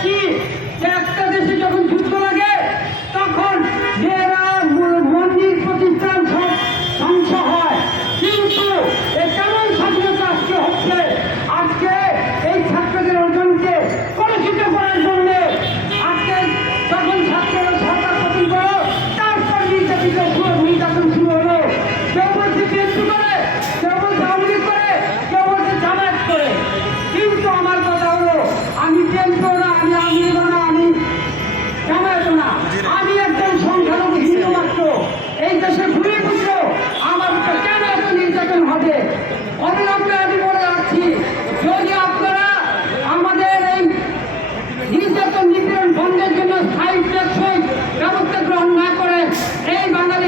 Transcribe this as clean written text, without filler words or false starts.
দেখছি যে একটা দেশে যখন যুদ্ধ লাগে তখন মেয়েরা মন্দির প্রতিষ্ঠান সব ধ্বংস হয়। কিন্তু এ কেমন স্বাধীনতা আজকে হচ্ছে? আজকে এই ছাত্রদের অর্জনকে কলুষিত করার জন্য আজকে যখন ছাত্ররা সরকার পতন করো তারপর নির্যাতন শুরু হলো। কেউ বলছে বিএনপি করে, কেউ বলছে আওয়ামী লীগ করে, কেউ বলছে জামায়াত করে। কিন্তু আমার কথা হলো আমি বিএনপিও না, আমি আওয়ামী লীগও না, আমি জামায়াতও না, আমি একজন সংখ্যালঘু হিন্দু মাত্র। এই দেশে ঘুরে পুত্র আমার উপর কেন এত নির্যাতন হবে? অবিলম্বে আমি বলে রাখছি, যদি আপনারা আমাদের এই নির্যাতন নিপীড়ন বন্ধের জন্য স্থায়ী টেকসই ব্যবস্থা গ্রহণ না করেন, এই বাংলাদেশ